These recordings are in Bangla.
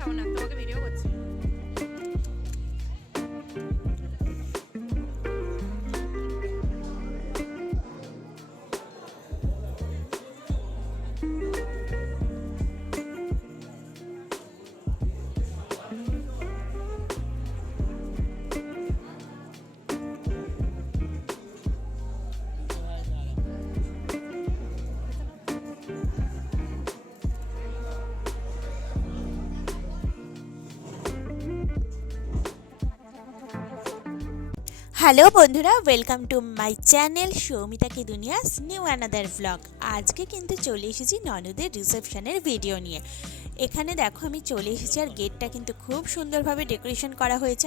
cajonazo que হ্যালো বন্ধুরা welcome to my channel Soumita কি দুনিয়াস নিউ অ্যানাদার ব্লগ আজকে কিন্তু চলে এসেছি ননদের রিসেপশনের ভিডিও নিয়ে। এখানে দেখো আমি চলে এসেছি আর গেটটা কিন্তু খুব সুন্দরভাবে ডেকোরেশন করা হয়েছে।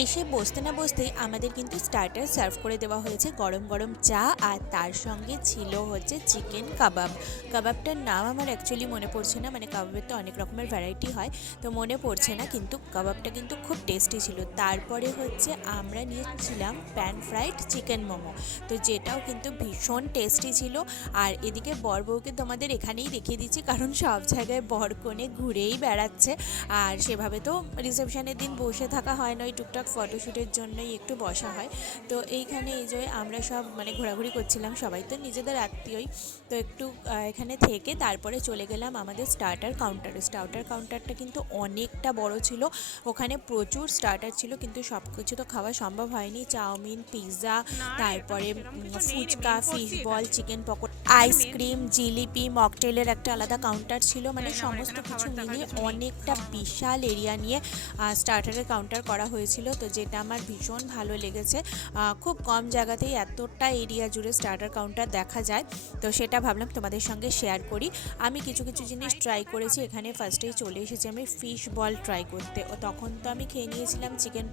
এসে বসতে না বসতেই আমাদের কিন্তু স্টার্টার সার্ভ করে দেওয়া হয়েছে গরম গরম চা আর তার সঙ্গে ছিল হচ্ছে চিকেন কাবাব কাবাবটার নাম আমার অ্যাকচুয়ালি মনে পড়ছে না মানে কাবাবের তো অনেক রকমের ভ্যারাইটি হয়, তো মনে পড়ছে না, কিন্তু কাবাবটা কিন্তু খুব টেস্টি ছিল। তারপরে হচ্ছে আমরা নিয়েছিলাম প্যান ফ্রাইড চিকেন মোমো, তো যেটাও কিন্তু ভীষণ টেস্টি ছিল। আর এদিকে বর বউকে তোমাদের এখানেই দেখিয়ে দিচ্ছি, কারণ সব জায়গায় বর কোণে ঘুরেই বেড়াচ্ছে। আর সেভাবে তো রিসেপশনের দিন বসে থাকা হয় না ওই টুকটাক ফটোশ্যুটের জন্যই একটু বসা হয়। তো এইখানে এই যে আমরা সব মানে ঘোরাঘুরি করছিলাম সবাই তো নিজেদের আত্মীয়ই। তো একটু এখানে থেকে তারপরে চলে গেলাম আমাদের স্টার্টার কাউন্টারে স্টার্টার কাউন্টারটা কিন্তু অনেকটা বড় ছিল। ওখানে প্রচুর স্টার্টার ছিল কিন্তু সব কিছু তো খাওয়া সম্ভব হয়নি। চাউমিন পিৎজা তারপরে fuchka fish ball chicken pakora ice cream jilipi, মকটেলের একটা আলাদা কাউন্টার ছিল। মানে সমস্ত কিছু মিলিয়ে অনেকটা বিশাল এরিয়া নিয়ে স্টার্টারের কাউন্টার করা হয়েছিল। তো যেটা আমার ভীষণ ভালো লেগেছে। খুব কম জায়গাতেই এতটা এরিয়া জুড়ে স্টার্টার কাউন্টার দেখা যায়। তো সেটা ভাবলাম তোমাদের সঙ্গে শেয়ার করি। আমি কিছু কিছু জিনিস ট্রাই করেছি। এখানে ফার্স্টেই চলে এসেছি আমি ফিশ বল ট্রাই করতে। ও তখন তো আমি খেয়ে নিয়েছিলাম চিকেন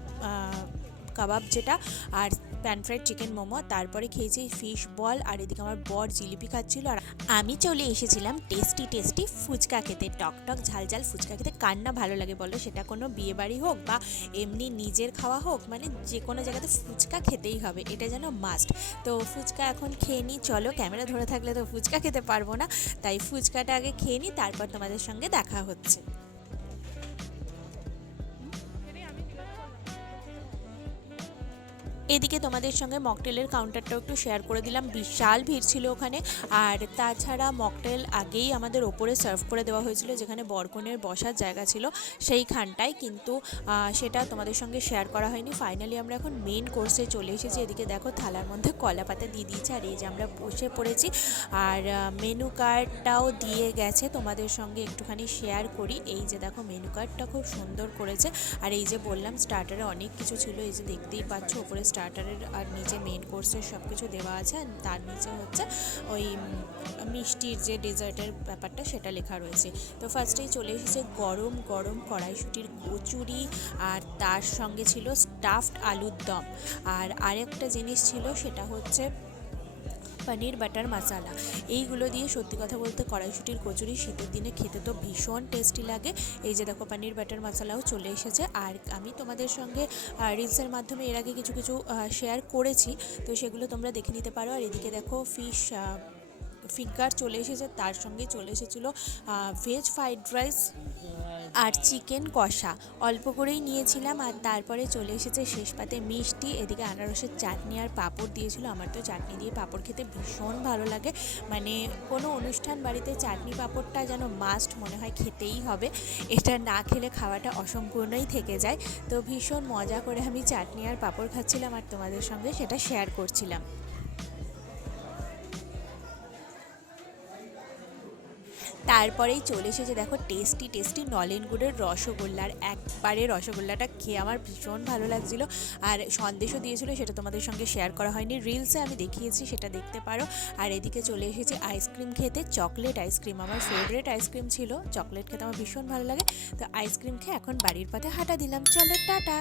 কাবাব যেটা আর প্যান ফ্রাইড চিকেন মোমো, তারপরে খেয়েছি ফিশ বল আর এদিকে আমার বর জিলিপি খাচ্ছিল। আর আমি চলে এসেছিলাম টেস্টি টেস্টি ফুচকা খেতে। টক টক, ঝাল ঝাল ফুচকা খেতে। কার না ভালো লাগে বলো? সেটা কোনো বিয়ে বাড়ি হোক বা এমনি নিজের খাওয়া হোক মানে যে কোনো জায়গাতে ফুচকা খেতেই হবে। এটা যেন মাস্ট তো ফুচকা এখন খেয়ে নিই চলো, ক্যামেরা ধরে থাকলে তো ফুচকা খেতে পারব না। তাই ফুচকাটা আগে খেয়ে নিই তারপর তোমাদের সঙ্গে দেখা হচ্ছে। এদিকে তোমাদের সঙ্গে মকটেলের কাউন্টারটাও একটু শেয়ার করে দিলাম। বিশাল ভিড় ছিল ওখানে। আর তাছাড়া মকটেল আগেই আমাদের ওপরে সার্ভ করে দেওয়া হয়েছিল, যেখানে বরকনের বসার জায়গা ছিল সেইখানটায়। কিন্তু সেটা তোমাদের সঙ্গে শেয়ার করা হয়নি। ফাইনালি আমরা এখন মেন কোর্সে চলে এসেছি। এদিকে দেখো থালার মধ্যে কলা পাতা দিয়ে দিয়েছে। আর এই যে আমরা বসে পড়েছি, আর মেনু কার্ডটাও দিয়ে গেছে। তোমাদের সঙ্গে একটুখানি শেয়ার করি। এই যে দেখো মেনু কার্ডটা খুব সুন্দর করেছে। আর এই যে বললাম স্টার্টারে অনেক কিছু ছিল। এই যে দেখতেই পাচ্ছ, ওপরে স্টার্টারের আর নিচে মেন কোর্সের সব কিছু দেওয়া আছে তার নিচে হচ্ছে ওই মিষ্টির যে ডেজার্টের ব্যাপারটা সেটা লেখা রয়েছে। তো ফার্স্টেই চলে এসেছে গরম গরম কড়াইশুটির কচুরি আর তার সঙ্গে ছিল স্টাফড আলুর দম। আর আরেকটা জিনিস ছিল সেটা হচ্ছে পনির, বাটার মশালা। এইগুলো দিয়ে সত্যি কথা বলতে কড়াইশুটির কচুরি শীতের দিনে খেতে তো ভীষণ টেস্টি লাগে। এই যে দেখো, পনির, বাটার মশালাও চলে এসেছে। আর আমি তোমাদের সঙ্গে রিলসের মাধ্যমে এর আগে কিছু কিছু শেয়ার করেছি। তো সেগুলো তোমরা দেখে নিতে পারো। আর এদিকে দেখো ফিশ ফিঙ্গার চলে এসেছে, তার সঙ্গে চলে এসেছিল ভেজ ফ্রাইড রাইস আর চিকেন কষা। অল্প করেই নিয়েছিলাম আর তারপরে চলে এসেছে শেষ পাতে মিষ্টি, এদিকে আনারসের চাটনি আর পাঁপড় দিয়েছিল। আমার তো চাটনি দিয়ে পাঁপড় খেতে ভীষণ ভালো লাগে। মানে কোনো অনুষ্ঠান বাড়িতে চাটনি পাঁপড়টা যেন মাস্ট মনে হয় খেতেই হবে। এটা না খেলে খাওয়াটা অসম্পূর্ণই থেকে যায়। তো ভীষণ মজা করে আমি চাটনি আর পাঁপড় খাচ্ছিলাম আর তোমাদের সঙ্গে সেটা শেয়ার করছিলাম। তারপরেই চলে এসেছে দেখো টেস্টি টেস্টি নলেন গুড়ের রসগোল্লার। একবারে রসগোল্লাটা খেয়ে আমার ভীষণ ভালো লাগছিল। আর সন্দেশও দিয়েছিল, সেটা তোমাদের সঙ্গে শেয়ার করা হয়নি। রিলসে আমি দেখিয়েছি, সেটা দেখতে পারো। আর এদিকে চলে এসেছি আইসক্রিম খেতে। চকলেট আইসক্রিম আমার ফেভারেট আইসক্রিম ছিল। চকলেট খেতে আমার ভীষণ ভালো লাগে। তো আইসক্রিম খেয়ে এখন বাড়ির পথে হাঁটা দিলাম। চলো, টাটা!